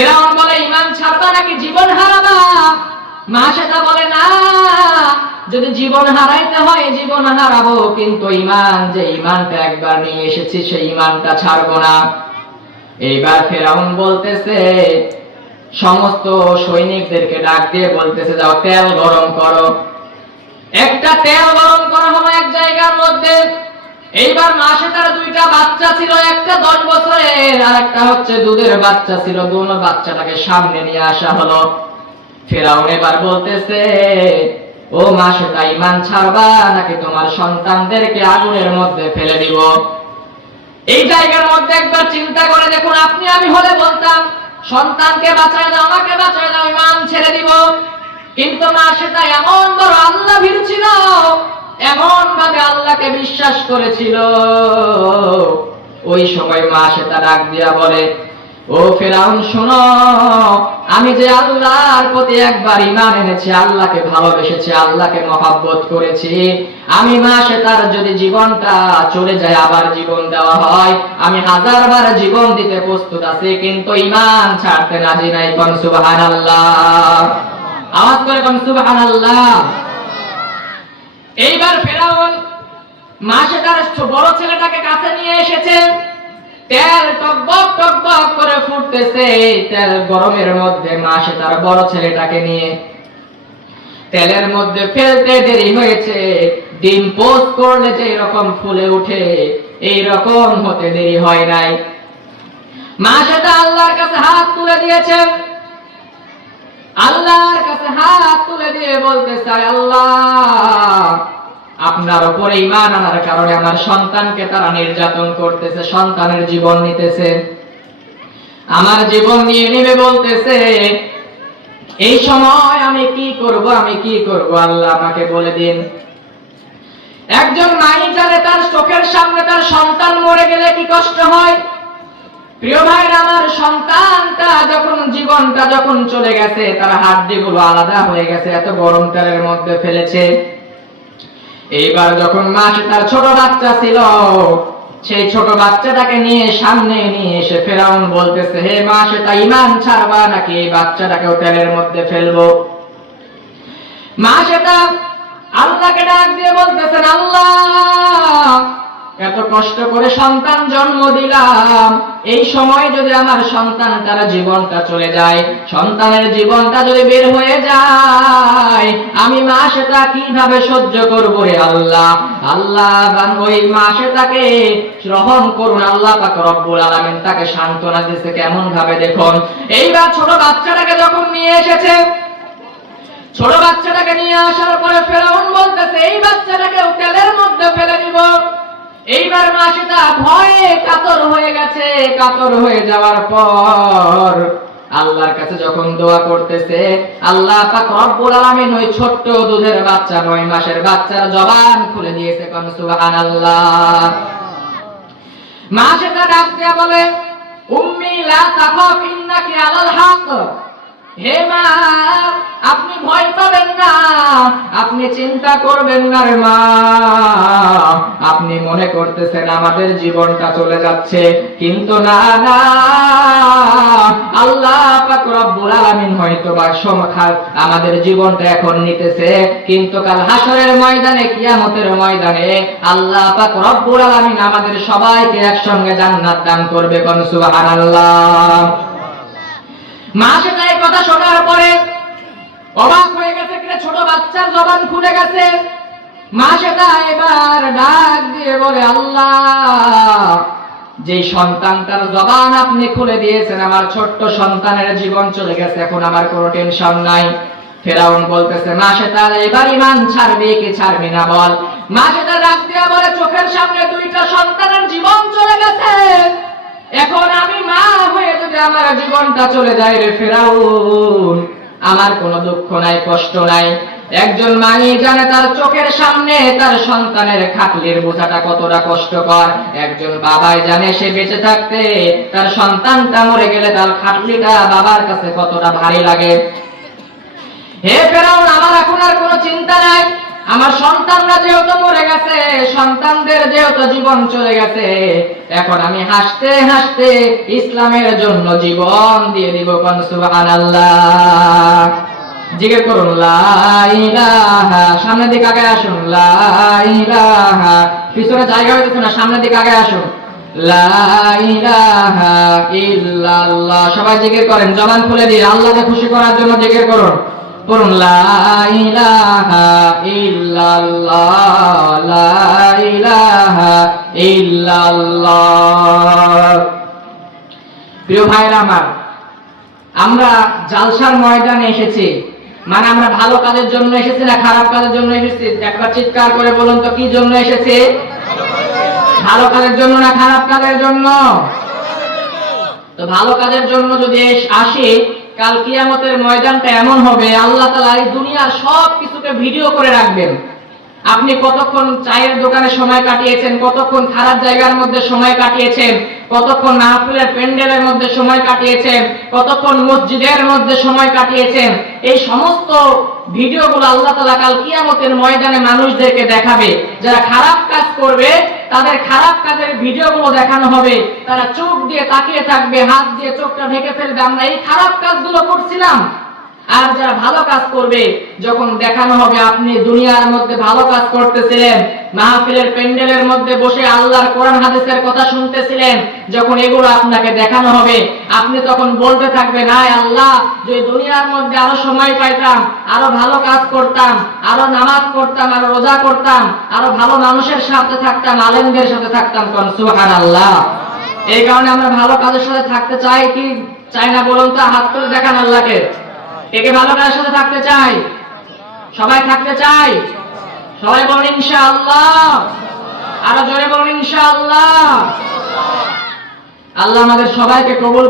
ফিরাউন বলে ঈমান ছাড়বা নাকি জীবন হারাবা? মাশাআল্লাহ বলে না, যদি জীবন হারাইতে হয় জীবন হারাবো, কিন্তু ঈমান যে ঈমানটা একবার নিয়ে এসেছি সেই ঈমানটা ছাড়বো না। এইবার ফিরাউন বলতেছে, সমস্ত সৈনিকদেরকে ডাক দিয়ে বলতেছে, যাও তেল গরম করো। একটা তেল গরম করা হলো এক জায়গার মধ্যে। এইবার মাসে তার দুইটা বাচ্চা ছিল, একটা 10 বছরের আর একটা হচ্ছে দুধের বাচ্চা ছিল। দুটো বাচ্চাটাকে সামনে নিয়ে আসা হলো। ফিরাউন এবার বলতেছে, ও মাসে তা ঈমান ছাড়বা নাকি তোমার সন্তানদেরকে আগুনের মধ্যে ফেলে দিব? এই জায়গার মধ্যে একবার চিন্তা করে দেখুন, আপনি আমি হলে বলতাম সন্তানকে বাঁচায় দাও, আমাকে বাঁচায় দাও, ঈমান ছেড়ে দিব। কিন্তু মাসে তা এমন বড় আল্লাহ ভীরু ছিল, এমন ভাবে আল্লাহকে বিশ্বাস করেছিল। ওই সময় মাসে তা ডাক দিয়া বলে, ও ফিরাউন শোনো, আমি যে আল্লাহর প্রতি একবার ঈমান এনেছি, আল্লাহকে ভালোবেসেছি, আল্লাহকে মহব্বত করেছি, আমি মাসে তার যদি জীবনটা চলে যায় আবার জীবন দেওয়া হয়, আমি 1000 বার জীবন দিতে প্রস্তুত আছি, কিন্তু ঈমান ছাড়তে রাজি নাই। কোন সুবহানাল্লাহ, আওয়াজ করে কোন সুবহানাল্লাহ। এইবার ফিরাউন মাসে তার বড় ছেলেটাকে কাছে নিয়ে এসেছে। তেল টকবক টকবক করে ফুটতেছে। তেল গরমের মধ্যে মাসে তার বড় ছেলেটাকে নিয়ে তেলের মধ্যে ফেলতে দেরি হয়েছে। ডিম পোস্ট করলে যে এরকম ফুলে উঠে, এই রকম হতে দেরি হয় নাই। মাসে তা আল্লাহর কাছে হাত তুলে দিয়েছেন। আল্লাহর কাছে হাত তুলে দিয়ে বলতেছে, আল্লাহ, আপনার উপরে ঈমান আনার কারণে আমার সন্তানকে তারা নির্যাতন করতেছে, সন্তানের জীবন নিতেছে, আমার জীবন নিয়ে নেবে বলতেছে। এই সময় আমি কি করব, আমি কি করব, আল্লাহ আমাকে বলে দিন। একজন মাই জানে তার চোখের সামনে তার সন্তান মরে গেলে কি কষ্ট হয়। প্রিয় ভাইরা, আমার সন্তানটা যখন জীবনটা যখন চলে গেছে, তার হাড্ডিগুলো আলাদা হয়ে গেছে, এত গরম তেলের মধ্যে ফেলেছে। এইবার যখন মাসে তার ছোট বাচ্চা ছিল, সেই ছোট বাচ্চাটাকে নিয়ে সামনে নিয়ে এসে ফিরাউন বলতেছে, হে মাসে তা ঈমান ছাড়বা নাকি এই বাচ্চাটাকেও তেলের মধ্যে ফেলবো? মাসে তা আল্লাহকে ডাক দিয়ে বলতেছেন, আল্লাহ, এত কষ্ট করে সন্তান জন্ম দিলাম, এই সময় যদি আমার সন্তান তার জীবনটা চলে যায়, সন্তানের জীবনটা যদি বের হয়ে যায়, আমি মাসে তা কিভাবে সহ্য করবো রে আল্লাহ? আল্লাহ ওই মাসে তাকে রহম করুন। আল্লাহ পাক রব্বুল আলামিন তাকে সান্ত্বনা দিয়েছে কেমন ভাবে দেখুন। এইবার ছোট বাচ্চাটাকে যখন নিয়ে এসেছে, ছোট বাচ্চাটাকে নিয়ে আসার পরে ফিরাউন বলতেছে, এই বাচ্চাটাকেও তেলের মধ্যে ফেলে দিব। এইবার মাসিটা ভয়ে কাতর হয়ে গেছে। কাতর হয়ে যাওয়ার পর আল্লাহর কাছে যখন দোয়া করতেছে, আল্লাহ পাক রব্বুল আলামিন ওই ছোট্ট দুধের বাচ্চা 9 মাসের বাচ্চার জবান খুলে দিয়েছে। কোন সুবহানাল্লাহ। মাসিটা ডাক দিয়া বলে, উম্মি লা তাখাফ ইন্নাকি আলাল হক। হে মা, আপনি ভয় পাবেন না, আপনি চিন্তা করবেন না রে মা। আপনি মনে করতেছেন আমাদের জীবনটা চলে যাচ্ছে, কিন্তু না না, আল্লাহ পাক রব্বুল আলামিন হয়তোবা আমাদের জীবনটা এখন নিতেছে, কিন্তু কাল হাসরের ময়দানে, কিয়ামতের ময়দানে আল্লাহ পাক রব্বুল আলামিন আমাদের সবাইকে একসঙ্গে জান্নাত দান করবে। কোন সুবহানাল্লাহ। মাসে তাই কথা শোনার পরে অবাক হয়ে গেছে, কিরে ছোট বাচ্চার জবান খুলে গেছে। মাসে তাই এবার ডাক দিয়ে বলে, আল্লাহ, যে সন্তানটার জবান আপনি খুলে দিয়েছেন, আমার ছোট্ট সন্তানের জীবন চলে গেছে, এখন আমার কোনো টেনশন নাই। ফিরাউন বলতেছে, মাসে তার এবার ঈমান ছাড়বি কি ছাড়বি না বল? মাসে তার ডাক দিয়ে বলে, চোখের সামনে 2টা সন্তানের জীবন চলে গেছে, এখন আমি মা হয়ে যদি আমার জীবনটা চলে যায় রে ফিরাউন, আমার কোনো দুঃখ নাই, কষ্ট নাই। একজন মাই জানে তার চোখের সামনে তার সন্তানের খাটলির বোঝাটা কতটা কষ্টকর। একজন বাবাই জানে সে বেঁচে থাকতে তার সন্তানটা মরে গেলে তার খাটলিটা বাবার কাছে কতটা ভারী লাগে। হে ফিরাউন, আমার এখন আর কোনো চিন্তা নাই, আমার সন্তানরা যেহেতু মরে গেছে, সন্তানদের যেহেতু জীবন চলে গেছে, এখন আমি হাসতে হাসতে ইসলামের জন্য জীবন দিয়ে দিব। কোন সুবহানাল্লাহ। জিকির করুন লা ইলাহা। সামনের দিকে আগে আসুন, লা ইলাহা। পিছনে জায়গা হইতেছে না, সামনের দিকে আগে আসুন। লা ইলাহা ইল্লাল্লাহ। সবাই জিকির করেন, জবান খুলে দিয়ে আল্লাহকে খুশি করার জন্য জিকির করুন। করুন লা ইলাহা ইল্লাল্লাহ, লা ইলাহা ইল্লাল্লাহ। প্রিয় ভাইরা আমার, আমরা জালসার ময়দানে এসেছি, মানে আমরা ভালো কাজের জন্য এসেছি না খারাপ কাজের জন্য এসেছি? একবার চিৎকার করে বলুন তো, কি জন্য এসেছি? ভালো কাজের জন্য না খারাপ কাজের জন্য? তো ভালো কাজের জন্য যদি আসি, কাল কিয়ামতের ময়দানটা এমন হবে, আল্লাহ তাআলা এই দুনিয়ার সব কিছুকে ভিডিও করে রাখবেন। আপনি কতক্ষণ চায়ের দোকানে সময় কাটিয়েছেন, কতক্ষণ খারাপ জায়গার মধ্যে সময় কাটিয়েছেন, কতক্ষণ মাহফিলের প্যান্ডেলের মধ্যে সময় কাটিয়েছেন, কতক্ষণ মসজিদের মধ্যে সময় কাটিয়েছেন, এই সমস্ত ভিডিওগুলো আল্লাহ তাআলা কাল কিয়ামতের ময়দানে মানুষদেরকে দেখাবে। যারা খারাপ কাজ করবে তাদের খারাপ কাজের ভিডিওগুলো দেখানো হবে, তারা চোখ দিয়ে তাকিয়ে থাকবে, হাত দিয়ে চোখটা ঢেকে ফেলবে, আমরা এই খারাপ কাজগুলো করছিলাম। আর যারা ভালো কাজ করবে, যখন দেখানো হবে আপনি দুনিয়ার মধ্যে ভালো কাজ করতেছিলেন, মাহফিলের প্যান্ডেলের মধ্যে বসে আল্লাহর কোরআন হাদিসের কথা শুনতেছিলেন, যখন এগুলো আপনাকে দেখানো হবে, আপনি তখন বলতে থাকবেন, আয় আল্লাহ, যে দুনিয়ার মধ্যে আরো সময় পাইতাম, আরো ভালো কাজ করতাম, আরো নামাজ পড়তাম, আরো রোজা করতাম, আরো ভালো মানুষের সাথে থাকতাম, আলেমদের সাথে থাকতাম। কোন সুবহানাল্লাহ। এই কারণে আমরা ভালো কাজের সাথে থাকতে চাই কি চাই না বলুন তো? হাত তুলে দেখান আল্লাহকে। কে ভালো কাজের সাথে থাকতে চাই? সবাই থাকতে চাই? সবাই বলুন ইনশাআল্লাহ। আরো জোরে বলুন ইনশাআল্লাহ। আল্লাহ আমাদের সবাইকে কবুল